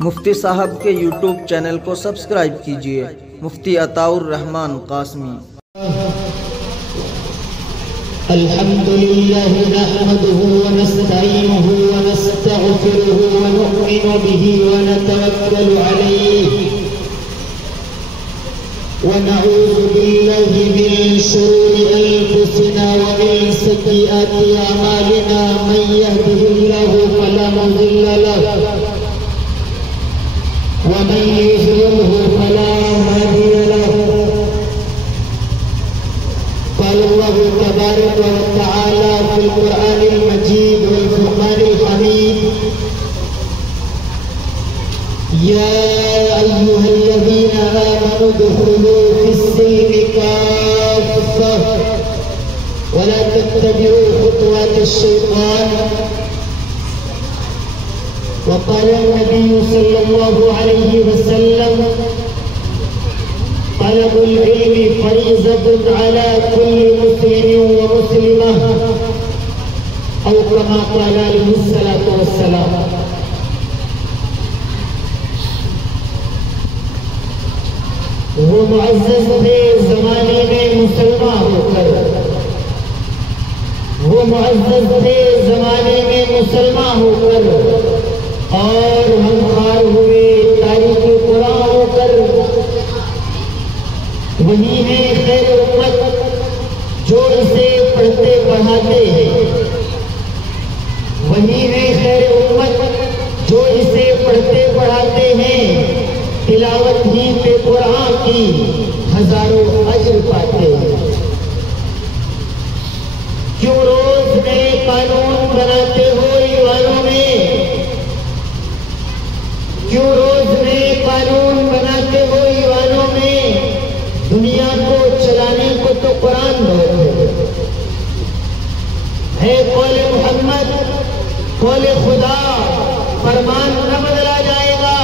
مفتی صاحب کے YouTube channel کو سبسکرائب کیجئے۔ مفتی عطاء الرحمن قاسمی۔ الحمدللہ نحمده ونستعینه ونستغفره ونؤمن به ونتوکل علیہ ونعوذ باللہ من شرور انفسنا ومن سیئات اعمالنا من یهده اللہ فلا مضل له ومن يضلله فلا هادي له قال الله تبارك وتعالى في القرآن المجيد والفرقان الحميد يا أيها الذين آمنوا ادخلوا في السلم كافة ولا تتبعوا خطوات الشيطان وقال النبي صلى الله عليه وسلم طلب العلم فريضة على كل مسلم ومسلمة أو كما قال عليه الصلاة والسلام۔ وہ معزز تھے زمانے میں مسلمان ہو کر، وہ معزز تھے زمانے میں مسلمان ہو کر، اور ہم خوار ہوئے تاریخ قرآن ہو کر۔ وہی ہے خیر امت جو اسے پڑھتے پڑھاتے ہیں، وہی ہے خیر امت جو اسے پڑھتے پڑھاتے ہیں، تلاوت ہی پہ قرآن کی ہزاروں اجر پاتے ہیں۔ کیوں روز نئے قانون بناتے ہو ایوانوں میں، کیوں روز نئے قانون بناتے ہو ایوانوں میں؟ دنیا کو چلانے کو تو قرآن بہت ہے۔ قول محمد قول خدا، فرمان نہ بدلا جائے گا۔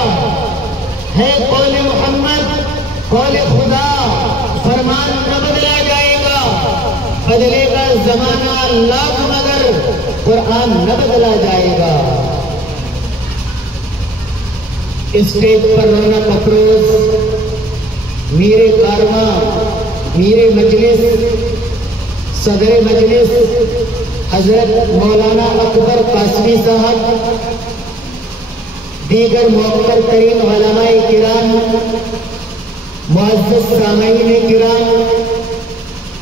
ہے قول محمد قول خدا، فرمان نہ بدلا جائے گا۔ بدلے گا زمانہ لاکھ مگر قرآن نہ بدلا جائے گا۔ اسٹیج پر رونق افروز میر کارواں، میر مجلس، صدر مجلس حضرت مولانا اکبر قاسمی صاحب، دیگر موقر ترین علماء کرام، معزز سامعین کرام،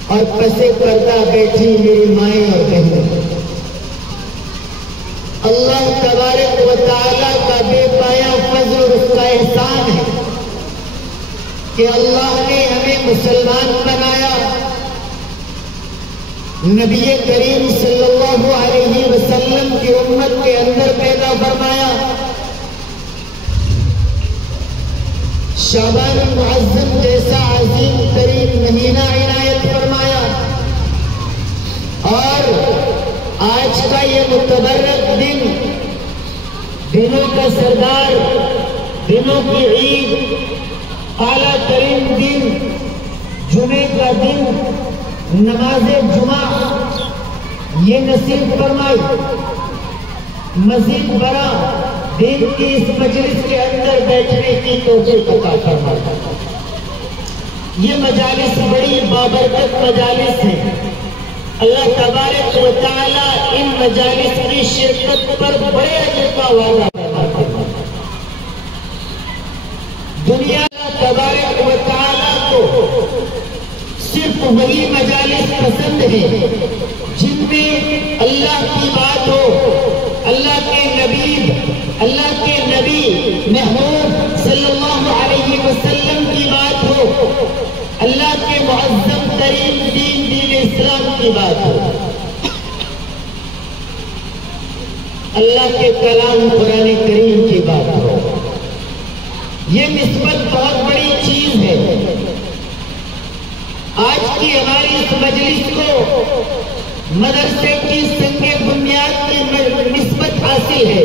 اور پس پردہ بیٹھی میری مائیں اور بہنیں، اللہ تبارک و تعالیٰ کا بے پایا فضل اور اس کا احسان ہے کہ اللہ نے ہمیں مسلمان بنایا، نبی کریم صلی اللہ علیہ وسلم کی امت کے اندر پیدا فرمایا، شعبان المعظم جیسا عظیم ترین مہینہ عنایت فرمایا، اور آج کا یہ متبرک دن، دنوں کا سردار، دنوں کی عید، اعلیٰ ترین دن، جمعے کا دن، نماز جمعہ یہ نصیب فرمائی۔ مزید برآں دین کی اس مجلس کے اندر بیٹھنے کی توفیق عطا فرمائی۔ یہ مجالس بڑی بابرکت مجالس ہیں۔ اللہ تبارک و تعالیٰ ان مجالس کی شرکت پر بڑے اجر کا وعدہ کرتے ہیں۔ دنیا اللہ تبارک و تعالیٰ کو صرف وہی مجالس پسند ہے جن میں اللہ کی بات ہو، اللہ کے نبی محمود صلی اللہ علیہ وسلم کی بات ہو، اللہ کے معظم ترین دین اسلام کی بات ہو، اللہ کے کلام قرآن کریم کی بات ہو۔ یہ نسبت بہت بڑی چیز ہے۔ آج کی ہماری اس مجلس کو مدرسے کی سنگ بنیاد کی نسبت حاصل ہے۔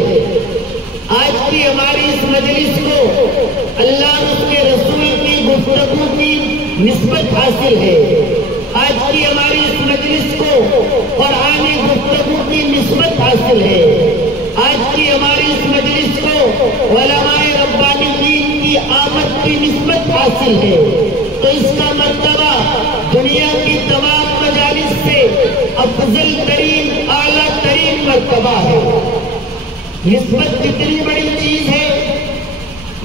آج کی ہماری اس مجلس کو اللہ اور اس کے رسول کی گفتگو کی نسبت حاصل ہے۔ آج کی ہماری اس مجلس کو قرآن گفتگو کی نسبت حاصل ہے۔ آج کی ہماری اس مجلس کو علماء نسبت حاصل ہے تو اس کا مرتبہ دنیا کی تمام مجالس سے افضل ترین اعلیٰ ترین مرتبہ ہے۔ نسبت کتنی بڑی چیز ہے؟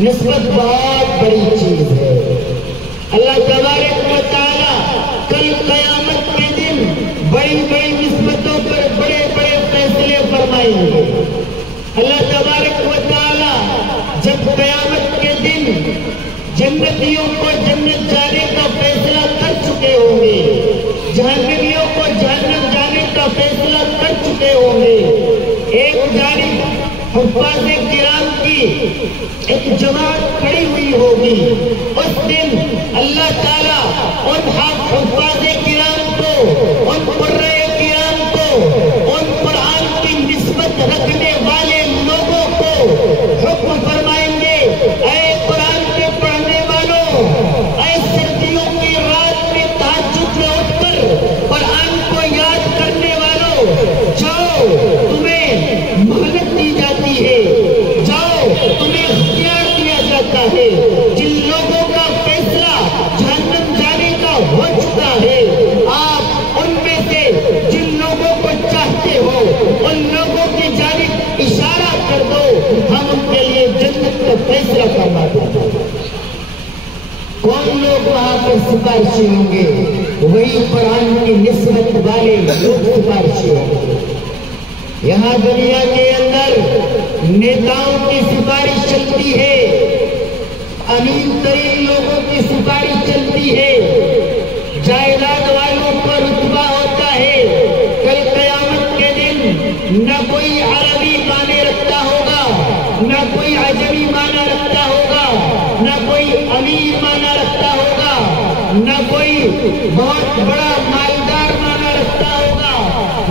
نسبت بہت بڑی چیز ہے۔ اللہ تبارک و تعالی کل قیامت کے دن بڑی بڑی نسبتوں پر بڑے بڑے فیصلے فرمائیں گے۔ اللہ تبارک و تعالی جب قیامت کے دن جنتیوں کو جنت جانے کا فیصلہ کر چکے ہوں گے، جہنمیوں کو جہنم جانے کا فیصلہ کر چکے ہوں گے، ایک جانب حفاظ کرام کی ایک جماعت کھڑی ہوئی ہوگی، اس دن اللہ تعالیٰ ان حفاظ کرام کو، ان قرۂ کرام کو، ان قرآن کی نسبت رکھنے والے لوگوں کو حکم فرمائیں گے، اے قرآن کے پڑھنے والوں، اے سردیوں کی رات میں تہجد میں اٹھ کر قرآن کو یاد کرنے والوں، جاؤ تمہیں مہلت دی جاتی ہے، جاؤ تمہیں اختیار دیا جاتا ہے۔ جن لوگوں کا فیصلہ جہنم جانے کا ہو چکا ہے، آپ ان میں سے جن لوگوں کو چاہتے ہو ان لوگوں کی جانب اشارہ کر دو، ہم ان کے لیے جنت کا فیصلہ کروا دیں۔ کون لوگ وہاں پر سفارشی ہوں گے؟ وہی قرآن کی نسبت والے لوگ سفارشی ہوں گے۔ یہاں دنیا کے اندر نیتاؤں کی سفارش چلتی ہے، امیر ترین لوگوں کی سفارش چلتی ہے، جائیداد والوں کا رتبہ ہوتا ہے۔ کل قیامت کے دن نہ کوئی عربی معنی رکھتا ہوگا، نہ کوئی عجمی معنی رکھتا ہوگا، نہ کوئی امیر معنی رکھتا ہوگا، نہ کوئی بہت بڑا مالدار معنی رکھتا ہوگا،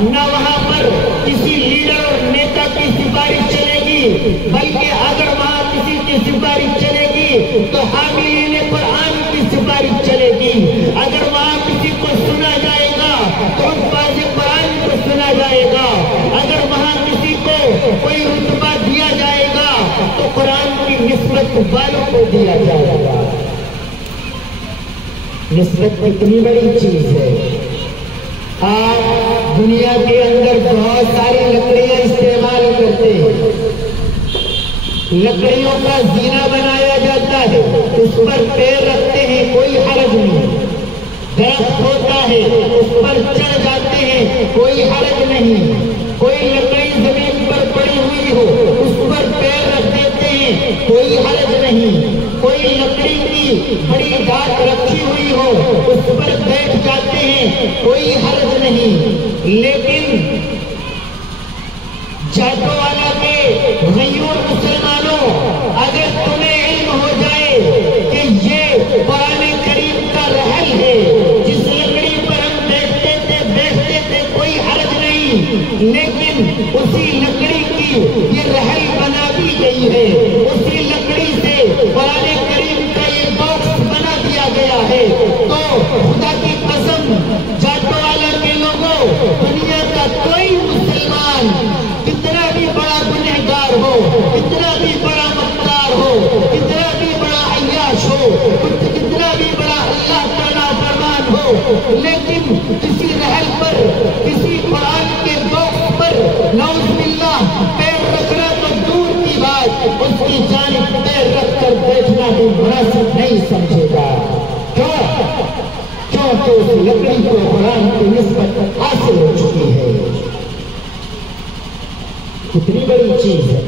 نہ وہاں پر کسی لیڈر اور نیتا کی سفارش چلے گی، بلکہ اگر وہاں کسی کی سفارش چلے گی تو حاملین قرآن کی سفارش چلے گی، اگر وہاں کسی کو سنا جائے گا تو حفاظ قرآن کو سنا جائے گا، اگر وہاں کسی کو کوئی رتبہ دیا جائے گا تو قرآن کی نسبت والوں کو دیا جائے گا۔ نسبت کتنی بڑی چیز ہے۔ آپ دنیا کے اندر بہت ساری لکڑیاں استعمال کرتے ہیں، لکڑیوں کا زینہ بنایا جاتا ہے، اس پر پیر رکھتے ہیں، کوئی حرج نہیں، درخت ہوتا ہے اس پر چڑھ جاتے ہیں، کوئی حرج نہیں، کوئی لکڑی زمین پر پڑی ہوئی ہو اس پر پیر رکھ دیتے ہیں، کوئی حرج نہیں، کوئی لکڑی کی بڑی ڈھات رکھی ہوئی ہو اس پر بیٹھ جاتے ہیں، کوئی حرج نہیں۔ لیکن جاتو والا کے غیور مسلمانوں، اگر تمہیں علم ہو جائے کہ یہ قرآن کریم کا رحل ہے، جس لکڑی پر ہم بیٹھتے تھے کوئی حرج نہیں، لیکن اسی لکڑی کی یہ رحل بنا دی گئی ہے، اسی لکڑی سے قرآن کریم کا یہ باکس بنا دیا گیا ہے، تو خدا کی قسم جاتو والا کے لوگوں، دنیا کا کوئی مسلمان کتنا بھی بڑا گنہگار ہو، کتنا بھی بڑا مکار ہو، کتنا بھی بڑا عیاش ہو، کتنا بھی بڑا اللہ کا نافرمان ہو، لیکن کسی رحل پر، کسی قرآن کے باکس پر نعوذ باللہ پیر رکھنا تو دور کی بات، اس کی جانب پیر رکھ کر بیٹھنا بھی مناسب نہیں سمجھے گا۔ کیونکہ اس لکڑی کو قرآن کی نسبت حاصل ہو چکی ہے۔ کتنی بڑی چیز ہے۔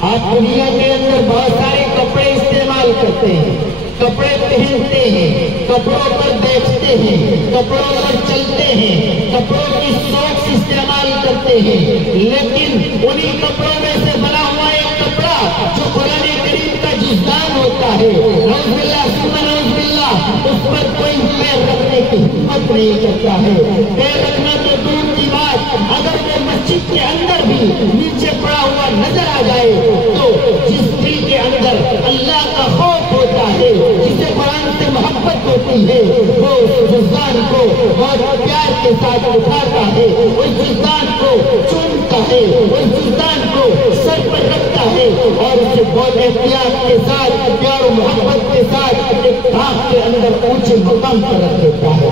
آپ دنیا کے اندر بہت سارے کپڑے استعمال کرتے ہیں، کپڑے پہنتے ہیں، کپڑوں پر بیٹھتے ہیں، کپڑوں پر چلتے ہیں، کپڑوں کی سوکس استعمال کرتے ہیں، لیکن انہی کپڑوں میں سے بنا ہوا ایک کپڑا جو قرآن کریم کا جزدان ہوتا ہے، نعوذ باللہ ثم نعوذ باللہ، اس پر کوئی پیر رکھنے کی ہمت نہیں کرتا ہے۔ پیر رکھنا تو دور کی بات، اگر وہ مسجد کے اندر بھی نیچے پڑا ہوا نظر آ جائے تو جس دل کے اندر اللہ کا خوف ہوتا ہے، جسے قرآن سے محبت ہوتی ہے، وہ جزدان کو بہت پیار کے ساتھ اٹھاتا ہے، اس سلطان کو چومتا ہے، اس سلطان کو سر پر رکھتا ہے اور اسے بہت احتیاط کے ساتھ، پیار و محبت کے ساتھ ایک خاک کے اندر اونچے مقام پر رکھ دیتا ہے۔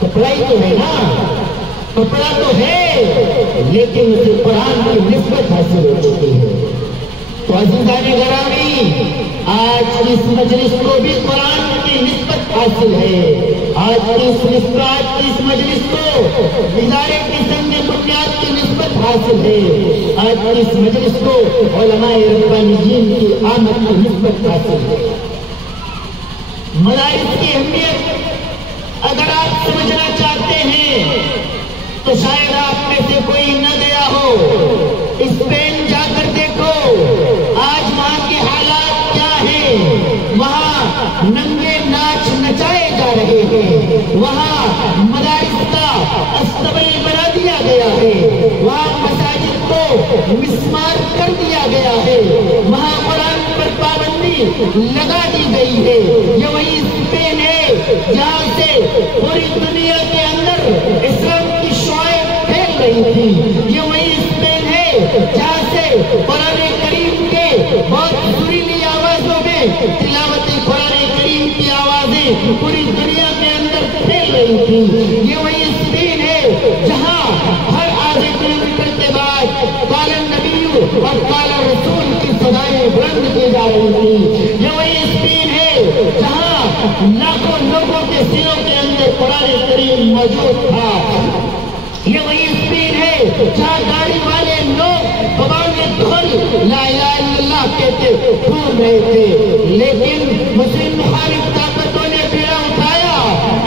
کپڑا ہی تو ہے نا، کپڑا تو ہے، لیکن اسے قرآن کی نسبت حاصل ہو چکی ہے۔ تو عزیزان گرامی، آج اس مجلس کو بھی قرآن کی نسبت حاصل ہے۔ آج کی اس مجلس کو ادارے کی سنگ بنیاد کی نسبت حاصل ہے۔ آج کی اس مجلس کو علماء ربانیین کی آمد کی نسبت حاصل ہے۔ مدارس کی اہمیت اگر آپ سمجھنا چاہتے ہیں تو شاید آپ میں سے کوئی نہ گیا ہو، اسپین جا کر دیکھو آج وہاں کے حالات کیا ہیں۔ وہاں ننگے ناچ نچائے جا رہے ہیں، وہاں مدارس کا استبل بنا دیا گیا ہے، وہاں مساجد کو مسمار کر دیا گیا ہے، وہاں قرآن پر پابندی لگا دی گئی ہے۔ یہ وہی اسپین ہے جہاں سے پوری دنیا کے اندر اسلام کی شعائیں پھیل رہی تھی۔ یہ وہی اسپین ہے جہاں سے قرآن کریم کے بہت سریلی آوازوں میں تلاوت قرآن کریم کی آوازیں پوری دنیا کے اندر پھیل رہی تھی۔ یہ وہی اسپین ہے جہاں ہر آدھے کلومیٹر کے بعد قال النبی اور قال الرسول کی صدائیں بلند کی جا رہی تھی۔ یہ وہی اسپین ہے جہاں لاکھوں لوگوں کے سینوں کے اندر قرآن کریم موجود تھا۔ یہ وہی اسپین ہے جہاں گاڑی والے لوگ لا الہ الا اللہ کہتے گھوم رہے تھے، لیکن مسلم مخالف طاقتوں نے بیڑا اٹھایا،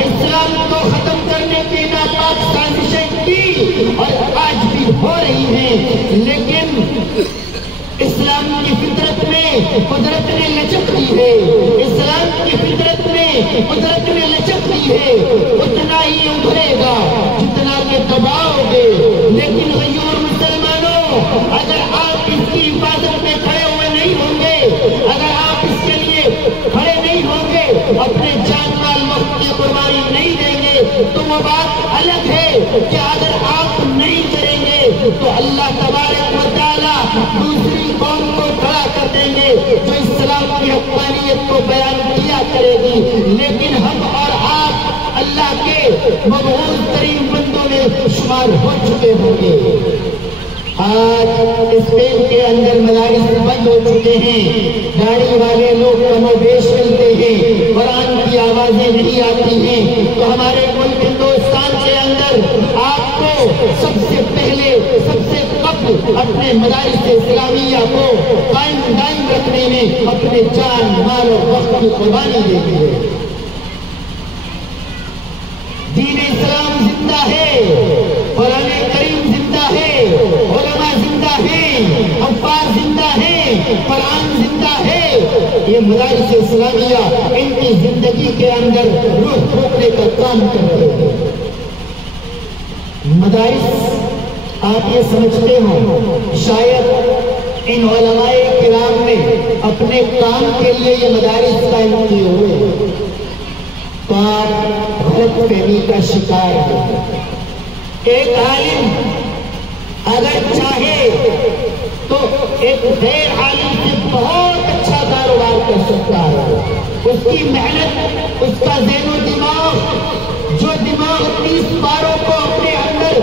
اسلام کو ختم کرنے کی ناپاک سازشیں کی اور آج بھی ہو رہی ہیں، لیکن اسلام کی فطرت میں قدرت نے لچک دی ہے، اسلام کی فطرت میں قدرت نے لچک دی ہے، اتنا ہی ابھرے گا جتنا کہ دباؤ گے۔ لیکن غیور مسلمانوں، اگر آپ اس کی حفاظت میں کھڑے ہوئے نہیں ہوں گے، اگر آپ اس کے لیے کھڑے نہیں ہوں گے، اپنے جان مال وقت کی قربانی نہیں دیں گے، تو وہ بات الگ ہے کہ اگر آپ نہیں کریں گے تو اللہ تبارک و تعالیٰ دوسری قوم کو کھڑا کر دیں گے جو اسلام کی حقانیت کو بیان کیا کرے گی، لیکن ہم اور آپ اللہ کے مبعوث ترین بندوں میں شمار ہو چکے ہوں گے۔ آج اسپین کے اندر مدارس بند ہو چکے ہیں، گاڑی والے لوگ کم و بیش ملتے ہیں، قرآن کی آوازیں نہیں آتی ہیں، تو ہمارے ملک ہندوستان کے اندر آپ کو سب سے پہلے سب سے قبل اپنے مدارس اسلامیہ کو قائم دائم رکھنے میں اپنے جان مال اور وقت کی قربانی دیتی ہے۔ دین اسلام زندہ ہے، قرآن کریم زندہ ہے، علماء زندہ ہیں، حفاظ زندہ ہیں، قرآن زندہ ہے۔ یہ مدارس اسلامیہ ان کی زندگی کے اندر روح پھونکنے کا کام کرتے ہیں۔ مدارس آپ یہ سمجھتے ہو شاید ان علماء کرام نے اپنے کام کے لیے یہ مدارس قائم کیے ہوئے، تو آپ غلط فہمی کا شکار ہے۔ ایک عالم اگر چاہے تو ایک غیر عالم سے بہت اچھا کاروبار کر سکتا ہے۔ اس کی محنت، اس کا ذہن و دماغ، جو دماغ 30 باروں کو اپنے اندر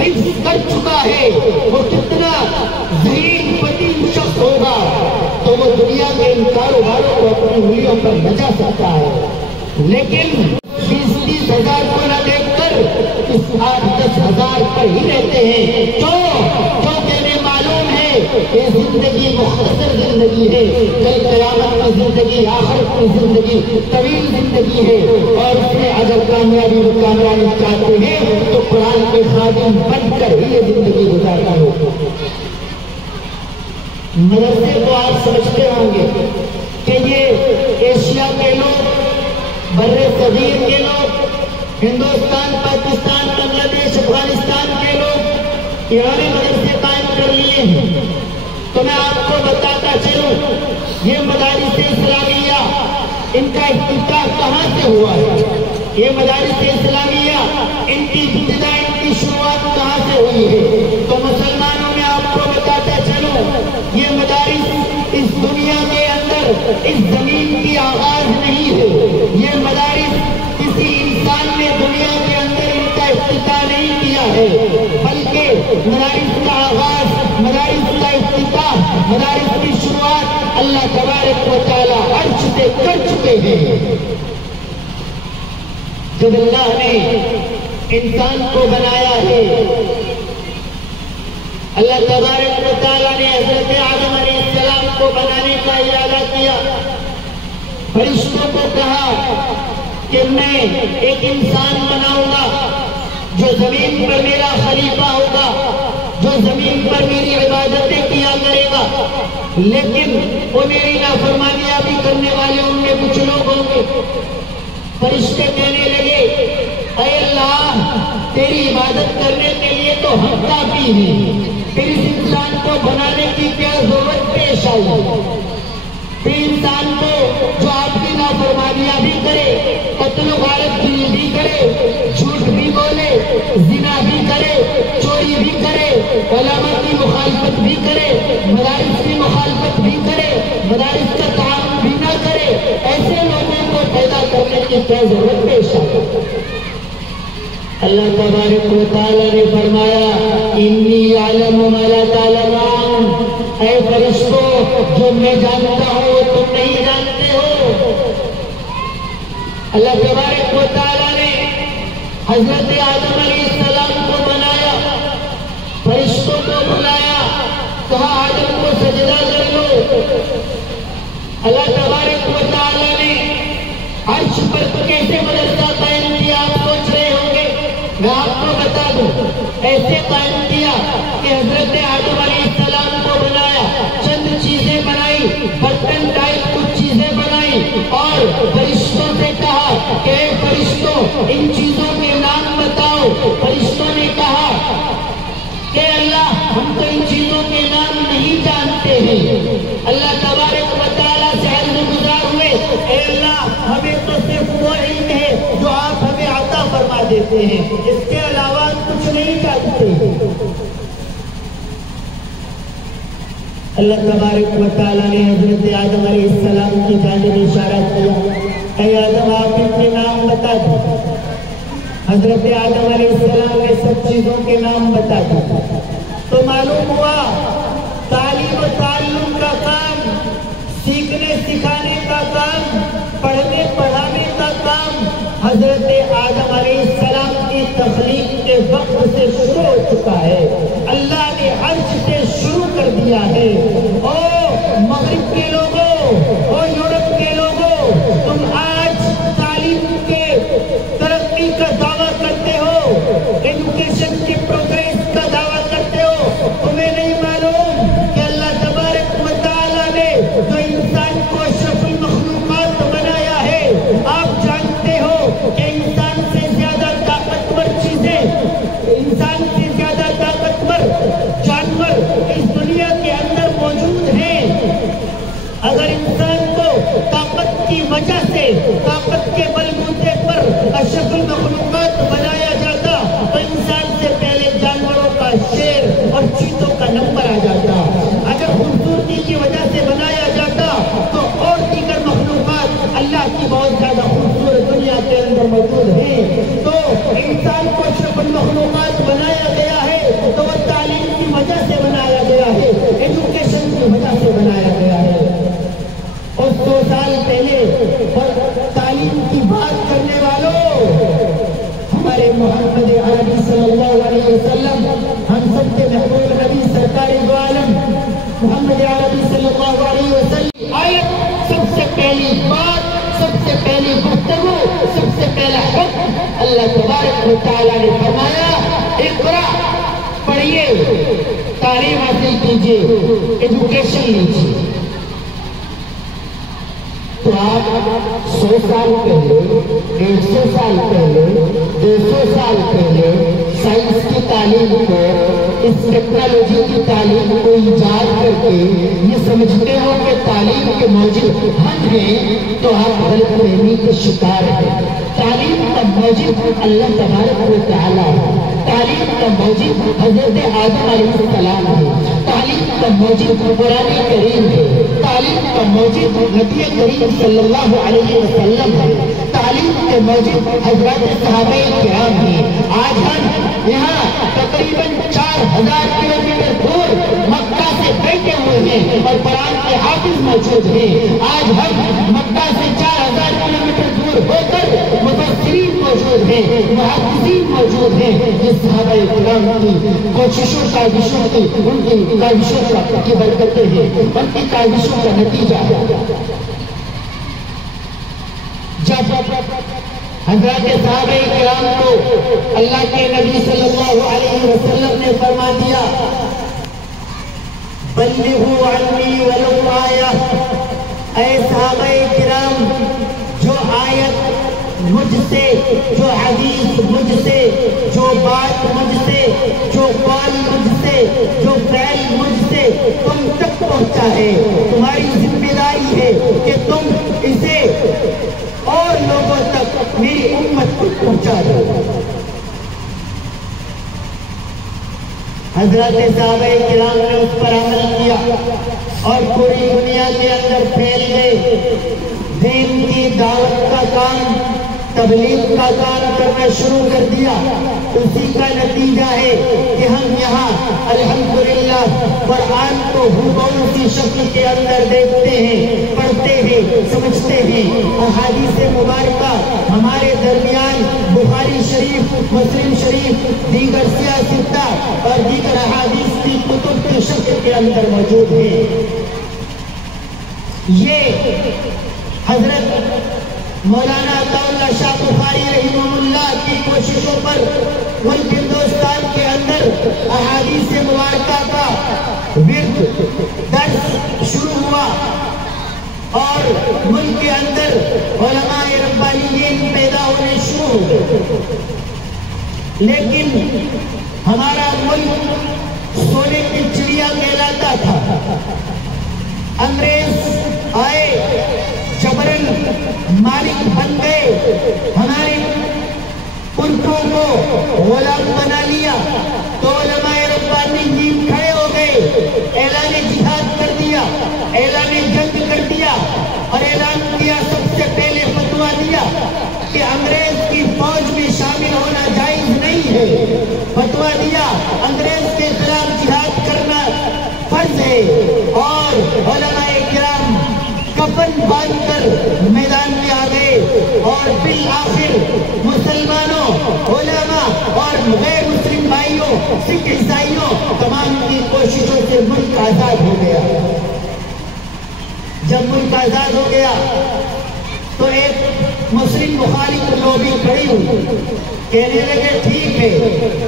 حفظ کر چکا ہے، وہ کتنا ذہین بدین شخص ہوگا تو وہ دنیا کے ان کاروباروں کو اپنی انگلیوں پر بچا سکتا ہے۔ لیکن 20-30 ہزار کو نہ دیکھ کر 8-10 ہزار پر ہی رہتے ہیں۔ کیونکہ انہیں معلوم ہے کہ زندگی مختصر زندگی ہے، کل قیامت کی زندگی، آخرت کی زندگی طویل زندگی ہے، اور اس میں اگر کامیابی چاہتے ہیں تو قرآن کے خادم بن کر ہی یہ زندگی گزارنا ہوگا۔ مدرسے کو آپ سمجھتے ہوں گے کہ یہ ایشیا کے لوگ، بر صغیر کے لوگ، ہندوستان، پاکستان، بنگلہ دیش، افغانستان کے لوگ انہوں نے مدرسے قائم کر لیے ہیں۔ تو میں آپ کو بتاتا چلوں یہ مدارس اسلامیہ ان کا افتتاح کہاں سے ہوا ہے۔ یہ مدارس اسلامیہ ان کی ابتدا، ان کی شروعات کہاں سے ہوئی ہے؟ تو مسلمانوں میں آپ کو بتاتا چلوں، یہ مدارس اس دنیا کے اندر اس زمین کی آغاز نہیں ہے۔ یہ مدارس کسی انسان نے دنیا کے اندر ان کا افتتاح نہیں کیا ہے، بلکہ مدارس کا آغاز، مدارس کا افتتاح، مدارس کی شروعات اللہ تبارک و تعالی عرش سے کر چکے ہیں۔ جب اللہ نے انسان کو بنایا ہے، اللہ تبارک و تعالیٰ نے حضرت آدم علیہ السلام کو بنانے کا ارادہ کیا، فرشتوں کو کہا کہ میں ایک انسان بناؤں گا جو زمین پر میرا خلیفہ ہوگا، جو زمین پر میری عبادتیں کیا کرے گا، لیکن وہ میری نافرمانیاں بھی کرنے والے ان میں کچھ لوگ ہوں گے۔ فرشتے کہنے لگے اے اللہ، تیری عبادت کرنے کے لیے تو ہم کافی ہیں، پھر اس انسان کو بنانے کی کیا ضرورت پیش آئی؟ پھر انسان کو جو آپ کی نافرمانیاں بھی کرے، قتل و غارت بھی کرے، جھوٹ بھی بولے، زنا بھی کرے، چوری بھی کرے، علماء کی مخالفت بھی کرے، مدارس کی مخالفت بھی کرے، مدارس کا تعاون بھی نہ کرے، ایسے لوگوں کو پیدا کرنے کی کیا ضرورت پیش آئی؟ اللہ تبارک و تعالیٰ نے فرمایا انی اعلم ما لا تعلمون، اے فرشتوں، جو میں جانتا ہوں وہ تم نہیں جانتے ہو۔ اللہ تبارک و تعالیٰ نے حضرت آدم علیہ السلام کو بنایا، فرشتوں کو بلایا، کہا آدم کو سجدہ کر لو۔ اللہ تبارک و تعالیٰ نے عرش پر کیسے مدرسہ قائم کیا آپ سوچ رہے ہوں گے، میں آپ کو بتا دوں، ایسے قائم کیا کہ حضرت آدم علیہ السلام کو بنایا، چند چیزیں بنائی، برتن ٹائپ کچھ چیزیں بنائی، اور فرشتوں سے کہا کہ اے فرشتوں ان چیزوں کے نام بتاؤ۔ فرشتوں نے کہا کہ اللہ ہم تو ان چیزوں کے نام نہیں جانتے ہیں۔ اللہ تبارک و تعالیٰ سے عرض گزار ہوئے اے اللہ ہمیں تو صرف وہ علم ہے جو آپ ہمیں عطا فرما دیتے ہیں، اس کے علاوہ کچھ نہیں جانتے۔ اللہ تبارک و تعالیٰ نے حضرت آدم علیہ السلام کی جانب اشارہ کیا، اے آدم آپ ان کے نام بتا دو۔ حضرت آدم علیہ السلام نے سب چیزوں کے نام بتا دیا، تو معلوم ہوا تعلیم و تعلم کا کام، سیکھنے سکھانے کا کام، پڑھنے پڑھانے کا کام حضرت آدم علیہ السلام کی تخلیق کے وقت سے شروع ہو چکا ہے۔ اللہ نے عرش سے شروع کر دیا ہے۔ او مغرب کے لوگوں، او یورپ کے لوگوں، تم آج تعلیم کے ترقی کا دعویٰ کرتے ہو، ایجوکیشن کی پروگریس کا دعویٰ کرتے ہو، تمہیں نہیں معلوم کہ اللہ تبارک و تعالیٰ نے جو انسان کو اشرف المخلوقات بنایا ہے، آپ جانتے ہو کہ انسان سے زیادہ طاقتور چیزیں، انسان سے زیادہ طاقتور جانور اس دنیا کے اندر موجود ہیں۔ اگر انسان کو طاقت کی وجہ سے، طاقت کے بلبوتے پر اشرف المخلوقات بنایا جاتا تو انسان سے پہلے جانوروں کا، شیر اور چیتوں کا نمبر آ جاتا۔ اگر خوبصورتی کی وجہ سے بنایا جاتا تو اور دیگر مخلوقات اللہ کی بہت زیادہ خوبصورت دنیا کے اندر موجود ہیں۔ تو انسان کو اشرف المخلوقات بنایا گیا ہے تو وہ تعلیم کی وجہ سے بنایا گیا ہے، ایجوکیشن کی وجہ سے بنایا گیا ہے۔ اور 100 سال پہلے تعلیم کی بات کرنے والوں، ہمارے محمد عربی صلی اللہ علیہ وسلم، ہم سب کے محبوب نبی سرکار دو عالم محمد عربی صلی اللہ علیہ وسلم آیت، سب سے پہلی بات، سب سے پہلی گفتگو، سب سے پہلا حکم اللہ تبارک و تعالیٰ نے فرمایا اقرا، پڑھیے، تعلیم حاصل کیجیے، ایجوکیشن لیجیے۔ تو آپ 100 سال پہلے، 150 سال پہلے، 200 سال پہلے سائنس کی تعلیم کو اس ٹیکنالوجی کی تعلیم کو ایجاد کر کے یہ سمجھتے ہو کہ تعلیم کے موجب ہم ہیں تو آپ غلط فہمی کے شکار ہیں۔ تعلیم کا موجب اللہ تبارک و تعالیٰ ہے، تعلیم کا موجب حضرت آدم علیہ السلام ہے، تعلیم کا موجب قرآن کریم ہے، تعلیم کا موجب نبی کریم صلی اللہ علیہ وسلم ہے، تعلیم کے موجب حضرات صحابہ کرام ہیں۔ آج ہم یہاں تقریباً 4000 کلومیٹر دور مکہ سے بیٹھے ہوئے ہیں اور قرآن کے حافظ موجود ہیں۔ آج ہم مکہ سے 4000 کلومیٹر دور ہو کر مفسرین موجود ہیں، محدثین موجود ہیں، جس صحابہ کرام کی کوششوں کاوشوں کی ان کی کاوشوں کی برکتیں ہیں، ان کی کاوشوں کا نتیجہ ہے۔ جب حضرات صحابہ کرام کو اللہ کے نبی صلی اللہ علیہ وسلم نے فرما دیا بلغوا عنی ولو آیہ، اے صحابہ کرام جو آیت مجھ سے، جو حدیث مجھ سے، جو بات مجھ سے، جو قول مجھ سے، جو فعل مجھ سے تم تک پہنچا ہے، تمہاری ذمہ داری ہے کہ تم اسے اور لوگوں تک میری امت کو پہنچا دو۔ حضرات صحابہ کرام نے اس پر عمل کیا اور پوری دنیا کے اندر پھیل گئے، دین کی دعوت کا کام، تبلیغ کا کام کرنا شروع کر دیا۔ اسی کا نتیجہ ہے کہ ہم یہاں الحمدللہ قرآن کو ہو اسی شکل کے اندر دیکھتے ہیں، پڑھتے ہیں، سمجھتے ہیں۔ احادیث مبارکہ ہمارے درمیان بخاری شریف، مسلم شریف، دیگر سیاستہ اور دیگر احادیث کی کتب کی شکل کے اندر موجود ہیں۔ یہ حضرت مولانا عطا اللہ شاہ بخاری رحمہ اللہ کی کوششوں پر ملک ہندوستان کے اندر احادیث مبارکہ کا ورد درس شروع ہوا اور ملک کے اندر علماء ربانیین پیدا ہونے شروع ہوئے، لیکن ہمارا ملک سونے کی چڑیا کہلاتا تھا۔ انگریز آئے، جبرن مالک بن گئے، ہمارے پرکھوں کو غلام بنا لیا، تو علماء ربانیین کھڑے ہو گئے، اعلان جہاد کر دیا، اعلان جنگ کر دیا اور اعلان کیا، سب سے پہلے فتویٰ دیا کہ انگریز کی فوج میں شامل ہونا جائز نہیں ہے، فتویٰ دیا انگریز کے خلاف جہاد کرنا فرض ہے، اور علماء کرام کفن باندھ کر میدان میں آ گئے اور بالآخر مسلمانوں، علماء اور غیر مسلم بھائیوں، سکھ عیسائیوں، تمام کی کوششوں سے ملک آزاد ہو گیا۔ جب ملک آزاد ہو گیا تو ایک مسلم مخالف لوبی کھڑی ہوئی، کہنے لگے ٹھیک ہے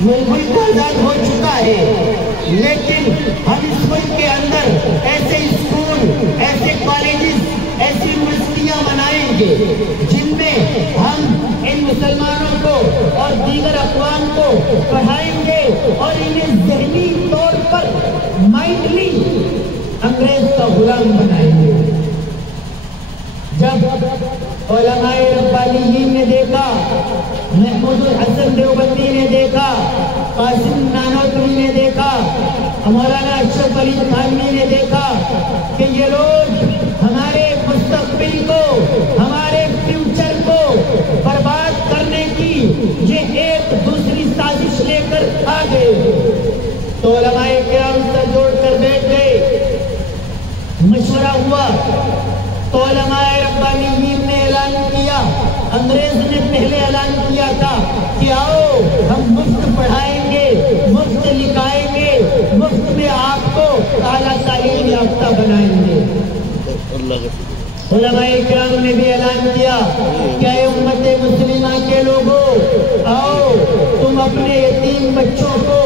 ملک آزاد ہو چکا ہے، لیکن ہم اس ملک کے اندر ایسے اسکول، ایسے کالجز، ایسی یونیورسٹیاں بنائیں گے جن میں ہم ان مسلمانوں کو اور دیگر اقوام کو پڑھائیں گے اور انہیں ذہنی طور پر مائنڈلی انگریز کا غلام بنائیں گے۔ جب علماء ربانیین نے دیکھا، محمود الحسن دیوبندی نے دیکھا، قاسم نانوتوی نے دیکھا، مولانا اشرف علی تھانوی نے دیکھا کہ یہ لوگ ہمارے مستقبل کو، ہمارے فیوچر کو برباد کرنے کی یہ ایک دوسری سازش لے کر آ گئے، تو علماء کرام سر جوڑ کر بیٹھ گئے، مشورہ ہوا تو علماء ربانیین نے اعلان کیا، انگریز نے پہلے اعلان کیا تھا کہ آؤ ہم مفت پڑھائیں گے، مفت لکھائیں گے، مفت میں آپ کو اعلیٰ تعلیم یافتہ بنائیں گے۔ علماء کرام نے بھی اعلان کیا کہ اے امت مسلمہ کے لوگوں، آؤ تم اپنے یتیم بچوں کو،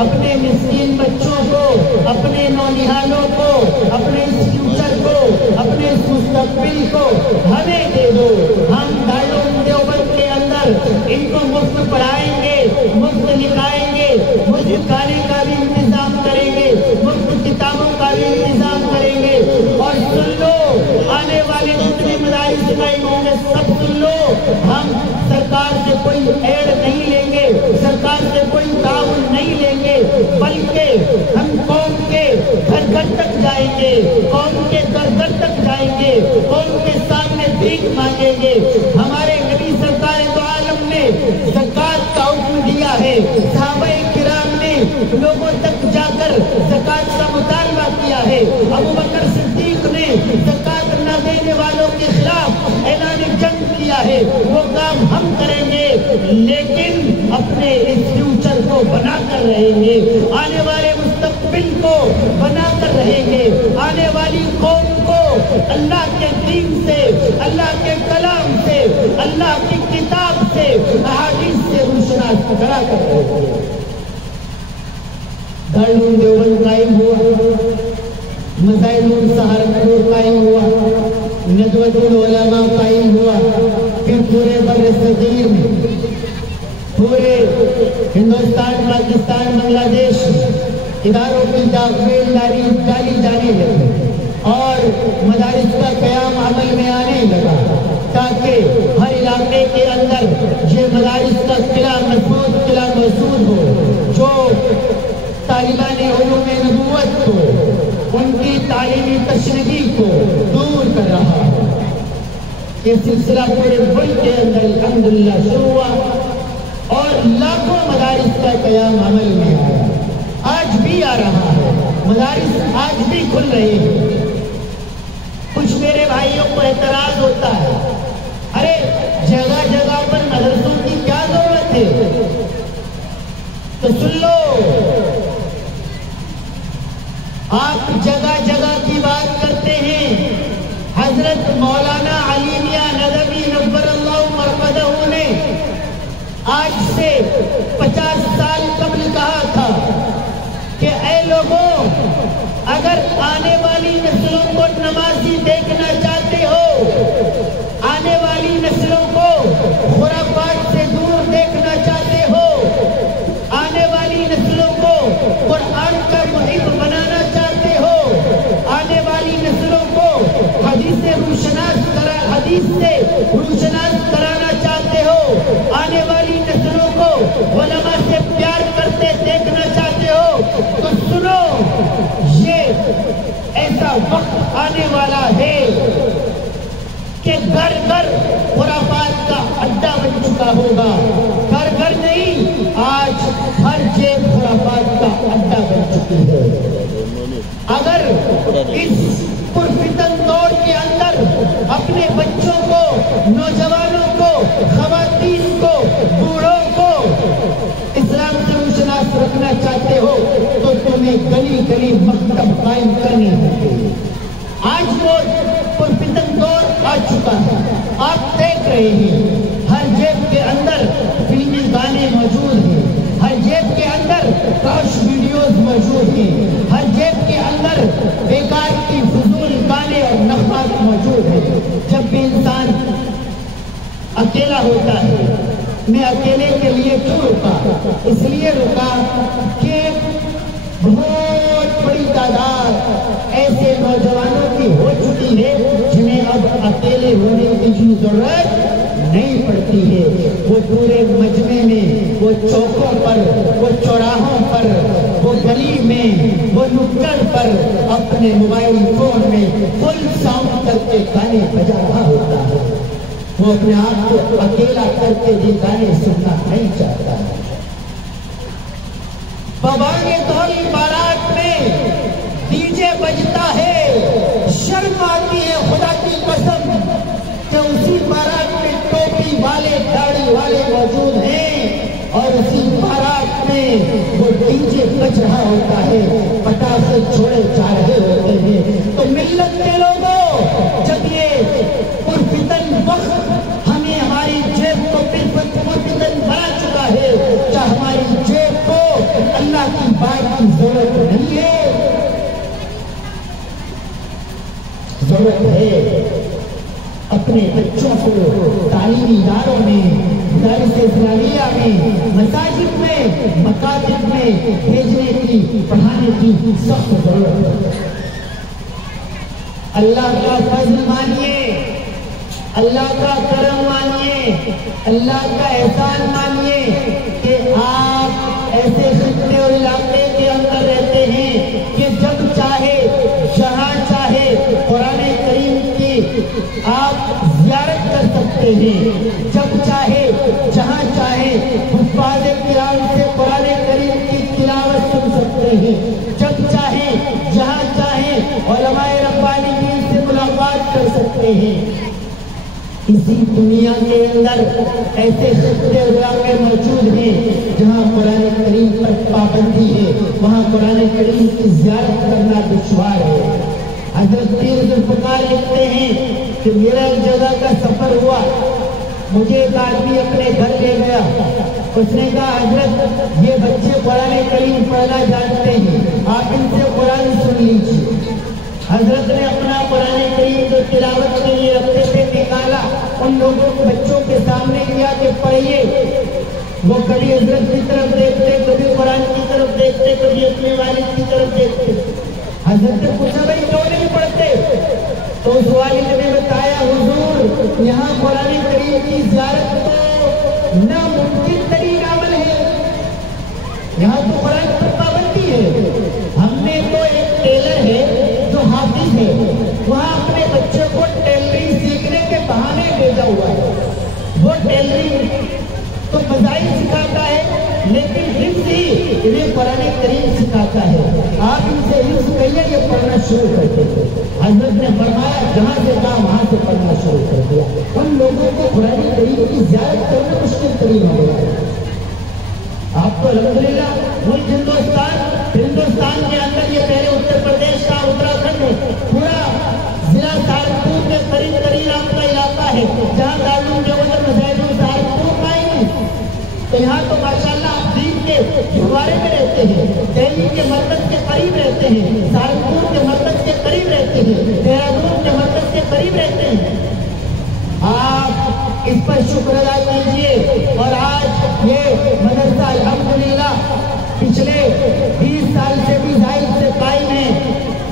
اپنے مسکین بچوں کو، اپنے نونہالوں کو، اپنے اس فیوچر کو، اپنے اس مستقبل کو ہمیں دے دو، ہم دارالعلوم دیوبند کے اندر ان کو مفت پڑھائیں گے، مفت لکھائیں گے، مفت کھانے قوم کے در در تک جائیں گے، قوم کے سامنے بھیک مانگیں گے۔ ہمارے نبی سرکار دو عالم نے زکوٰۃ کا حکم دیا ہے، صحابہ کرام نے لوگوں تک جا کر زکوٰۃ کا مطالبہ کیا ہے، ابو بکر صدیق نے زکوٰۃ نہ دینے والوں کے خلاف اعلان جنگ کیا ہے۔ وہ کام ہم کریں گے، لیکن اپنے اس فیوچر کو بنا کر رہیں گے، آنے والے مستقبل کو بنا کر رہیں گے، آنے والی قوم کو اللہ کے دین سے، اللہ کے کلام سے، اللہ کی کتاب سے، احادیث سے روشناس کرا کر رہیں گے۔ دارالعلوم دیوبند قائم ہوا، مظاہر سہارنپور قائم ہوا، ندوۃ العلماء قائم ہوا، پھر پورے بر صغیر میں، پورے ہندوستان، پاکستان، بنگلہ دیش اداروں کی داخلداری ڈالی جانے لگی اور مدارس کا قیام عمل میں آنے لگا، تاکہ ہر علاقے کے اندر یہ مدارس کا قلعہ مضبوط، قلعہ محسوس ہو، جو طالبان علوم نبوت کو، ان کی تعلیمی تشنگی کو دور کر رہا ہے۔ یہ سلسلہ پورے ملک کے اندر الحمدللہ شروع ہوا اور لاکھوں مدارس کا قیام عمل میں آیا، آج بھی آ رہا ہے، مدارس آج بھی کھل رہے ہیں۔ کچھ میرے بھائیوں کو اعتراض ہوتا ہے، ارے جگہ جگہ پر مدرسوں کی کیا ضرورت ہے؟ تو سن لو، آپ جگہ جگہ کی بات کرتے ہیں، حضرت مولانا علی میاں ندوی نور اللہ مرقدہ نے آج سے 50 سال قبل کہا تھا کہ اے لوگوں، اگر آنے والی نسلوں کو نمازی دیکھنا چاہتے ہو، آنے والی نسلوں کو خرافات سے دور دیکھنا چاہتے ہو، آنے والی نسلوں کو قرآن کا محب بنانا چاہتے ہو، آنے والی نسلوں کو حدیث سے روشناس کرانا چاہتے ہو، آنے والی نسلوں کو علماء سے پیار کرتے دیکھنا چاہتے ہو، تو سنو، یہ ایسا وقت آنے والا ہے کہ گھر گھر خرافات کا اڈا بن چکا ہوگا۔ گھر گھر نہیں، آج ہر جیب خرافات کا اڈا بن چکی ہے۔ اگر اس پرفتن دور کے اندر اپنے بچوں کو، نوجوانوں کو، خواتین کو، بوڑھوں کو اسلام سے روشناس رکھنا چاہتے ہو تو تمہیں گلی گلی مکتب قائم کرنے ہوں۔ آج وہ پرفتن دور آ چکا ہے، آپ دیکھ رہے ہیں، ہر جیب کے اندر فلمی گانے موجود ہیں، ہر جیب کے اندر کاش ویڈیوز موجود ہیں، ہر جیب کے اندر بیکار کی فضول گانے اور نغمات موجود ہیں۔ جب بھی انسان اکیلا ہوتا ہے، میں اکیلے کے لیے کیوں رکا؟ اس لیے رکا کہ بہت بڑی تعداد ایسے نوجوانوں کی ہو چکی ہے جنہیں اب اکیلے ہونے کی ضرورت نہیں پڑتی ہے۔ وہ پورے مجمع میں، وہ چوکوں پر، وہ چوراہوں پر، وہ گلی میں، وہ نکڑ پر اپنے موبائل فون میں فل ساؤنڈ کر کے گانے بجا رہا ہوتا ہے۔ وہ اپنے آپ کو اکیلا کر کے یہ گانے سننا نہیں چاہتا ہے۔ بابانگے دھولی بارات میں ڈی جے بجتا ہے، شرم آتی ہے خدا کی قسم کہ اسی بارات میں ٹوپی والے، داڑھی والے موجود ہیں اور اسی بارات میں وہ ڈی جے بج رہا ہوتا ہے، پٹاخے چھوڑے جا رہے ہوتے ہیں۔ تو ملت کے لوگوں، جب یہ پرفتن وقت ہمیں ہماری جیب کو پرفتن بنا چکا ہے، کیا ہماری جیب کو اللہ کی بات کی ضرورت نہیں ہے؟ ضرورت ہے اپنے بچوں کو تعلیمی اداروں میں، مدارس اسلامیہ میں، مساجد میں، مکاتب میں بھیجنے کی، پڑھانے کی سخت ضرورت ہے۔ اللہ کا فضل مانیے، اللہ کا کرم مانیے، اللہ کا احسان مانیے کہ آپ ایسے خطے اور علاقے کے اندر رہتے ہیں کہ جب چاہے، جہاں چاہے آپ زیارت کر سکتے ہیں، جب چاہے جہاں چاہے حفاظ کرام سے قرآن کریم کی تلاوت سن سکتے ہیں، جب چاہے جہاں چاہے علماء ربانیین سے ملاقات کر سکتے ہیں۔ اسی دنیا کے اندر ایسے خطے علاقے موجود ہیں جہاں قرآن کریم پر پابندی ہے، وہاں قرآن کریم کی زیارت کرنا دشوار ہے۔ حضرت پیر ذوالفقار لکھتے ہیں کہ میرا ایک جگہ کا سفر ہوا، مجھے ایک آدمی اپنے گھر لے گیا، اس نے کہا حضرت یہ بچے قرآن کریم پڑھنا جانتے ہیں، آپ ان سے قرآن سن لیجیے۔ حضرت نے اپنا قرآن کریم جو تلاوت کے لیے رکھتے تھے نکالا، ان لوگوں کے بچوں کے سامنے کیا کہ پڑھیے۔ وہ کبھی حضرت کی طرف دیکھتے، کبھی قرآن کی طرف دیکھتے، کبھی اپنے والد کی طرف دیکھتے۔ حضرت نے پوچھا بھائی کیوں نہیں پڑھتے؟ تو اس والد نے بتایا حضور یہاں قرآن کریم کی زیارت تو ناممکن ترین عمل ہے، یہاں تو قرآن پر پابندی ہے۔ ہم نے تو ایک ٹیلر ہے جو حافظ ہے، وہاں اپنے بچے کو ٹیلرنگ سیکھنے کے بہانے بھیجا ہوا ہے۔ وہ ٹیلرنگ تو بظاہر سکھاتا ہے لیکن حفظ ہی انہیں قرآن کریم سکھاتا ہے۔ آپ ان سے حفظ کہیے یہ پڑھنا شروع کر دیں۔ حضرت نے فرمایا جہاں سے کہا وہاں سے پڑھنا شروع کر دیا۔ ان لوگوں کو قرآن کریم کی زیارت کرنا مشکل ترین ہو گیا ہے۔ آپ کو الحمدللہ ملک ہندوستان کے اندر یہ پہلے اتر پردیش کا اتراکھنڈ ہے، پورا ضلع سہارنپور کے قریب قریب آپ کا علاقہ ہے جہاں دارالعلوم دیوبند مظاہر سہارنپور قائم ہے۔ تو یہاں تو ماشاءاللہ آپ دین کے گہوارے میں رہتے ہیں، دہلی کے مرکز کے قریب رہتے ہیں، سہارنپور کے مرکز کے قریب رہتے ہیں، دہرادون کے مرکز کے قریب رہتے ہیں۔ آپ اس پر شکر ادا کیجیے اور آج یہ مدرسہ الحمدللہ پچھلے 20 سال سے بھی زائد سے قائم ہے،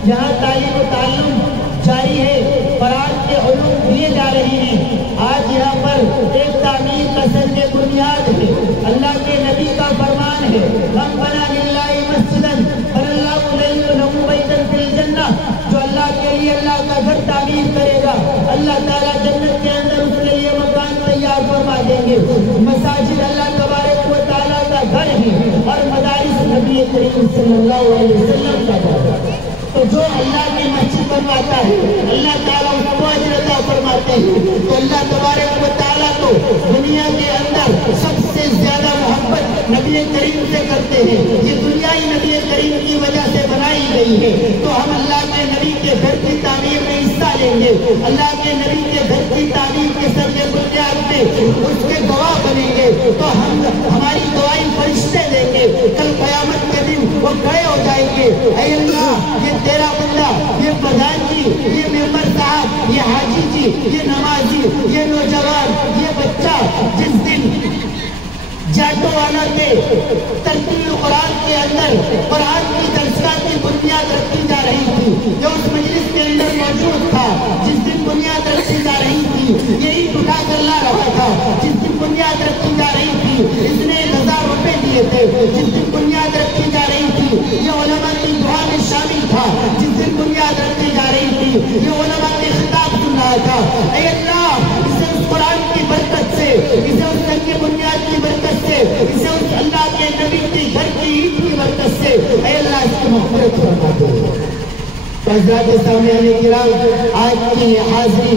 یہاں تعلیم و تعلم جاری ہے، قرآن کے علوم دیے جا رہے ہیں۔ آج یہاں پر ایک تعمیر کا سنگ بنیاد ہے، اللہ کے نبی کا فرمان ہے من بنا للہ مسجدا بنى الله له بیتا فی الجنہ، جو اللہ کے لیے اللہ کا گھر تعمیر کرے گا اللہ تعالیٰ جنت کے اندر اس کے لیے مکان تیار فرما دیں گے۔ مساجد اللہ تبارک و تعالیٰ کا گھر ہے اور مدارس نبی کریم صلی اللہ علیہ وسلم کا گھر ہے۔ تو جو اللہ کی مسجد بنواتا ہے اللہ تعالیٰ اس کو اجر عطا فرماتے ہیں۔ تو اللہ تبارک و تعالیٰ کو دنیا کے اندر سب سے زیادہ محبت نبی کریم سے کرتے ہیں۔ یہ دنیا ہی نبی کریم کی وجہ سے بنائی گئی ہے، تو ہم اللہ کے نبی کے گھر کی تعمیر میں حصہ لیں گے، اللہ کے نبی کے گھر کی تعمیر کے سنگ بنیاد میں اس کے گواہ بنیں گے، تو ہماری دعائیں فرشتے دیں گے۔ کل قیامت کے دن وہ کھڑے ہو جائیں گے، اے اللہ یہ تیرا بندہ، یہ پردھان جی، یہ ممبر صاحب، یہ حاجی جی، یہ نمازی، یہ نوجوان، یہ بچہ جس دن جاٹوانا کے ترتیل قرآن کے اندر قرآن کی درسگاہ کی بنیاد رکھی جا رہی تھی، جو اس مجلس کے اندر موجود تھا، جس دن بنیاد رکھی جا رہی تھی، یہی اٹھا کر لا رہا تھا، جس دن بنیاد رکھی جا رہی تھی اس نے 1000 روپے دیے تھے، جس دن بنیاد رکھی جا رہی تھی یہ علماء کی دعا میں شامل تھا، جس دن بنیاد رکھی جا رہی تھی یہ علماء کے خطاب سن رہا تھا۔ اے اللہ اسے اس قرآن کی برکت سے، اسے اس سنگ بنیاد کی برکت سے، اسے اس اللہ کے نبی کی گھر کی عید کی برکت سے اے اللہ اس کی مغفرت فرما دے۔ حضرات سامعین کرام، آج کی یہ حاضری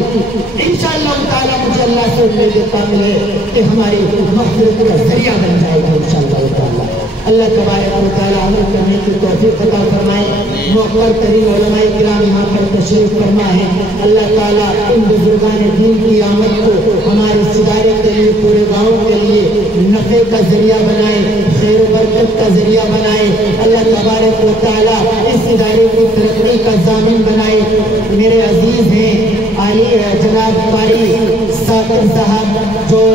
انشاءاللہ تعالیٰ مجھے اللہ سے امید کامل ہے کہ ہماری مغفرت کا ذریعہ بن جائے گا انشاءاللہ تعالیٰ۔ اللہ تبارک و تعالیٰ عمل کرنے کی توفیق عطا فرمائے۔ موقر ترین علماء کرام یہاں پر تشریف فرما ہے، اللہ تعالیٰ ان بزرگان دین کی آمد کو ہمارے اس ادارے کے لیے، پورے گاؤں کے لیے نفع کا ذریعہ بنائے، خیر و برکت کا ذریعہ بنائے۔ اللہ تبارک و تعالیٰ اس ادارے کی ترقی کا ضامن بنائے۔ میرے عزیز ہیں عالی جناب قاری ثاقب صاحب جو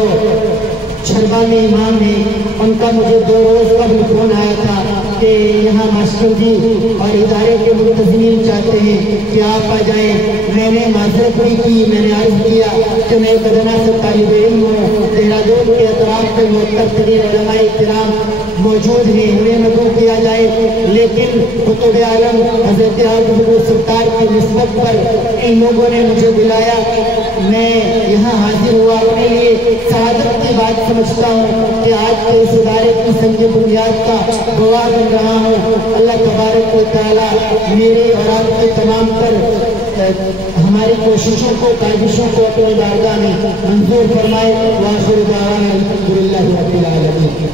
چھربا میں امام ہیں، ان کا مجھے 2 روز قبل فون آیا تھا کہ یہاں ماسٹر جی اور ادارے کے منتظمین چاہتے ہیں کہ آپ آ جائیں۔ میں نے معذرت بھی کی، میں نے عرض کیا کہ میں ایک ادنا سے طالب علم ہوں، دہرادون کے اطراف میں محترم ترین علماء کرام موجود ہیں، انہیں مدعو کیا جائے، لیکن قطب عالم حضرت حضور سرکار کی نسبت پر ان لوگوں نے مجھے بلایا، میں یہاں حاضر ہوا، اپنے لیے سعادت کی بات سمجھتا ہوں کہ آج کے اس ادارے کی سنگ بنیاد کا گواہ بن رہا ہوں۔ اللہ تبارک و تعالیٰ میرے اور آپ کے تمام پر ہماری کوششوں کو، کاوشوں کو اپنی بارگاہ میں منظور فرمائے۔ وآخر دعوانا الحمدللہ رب العالمین۔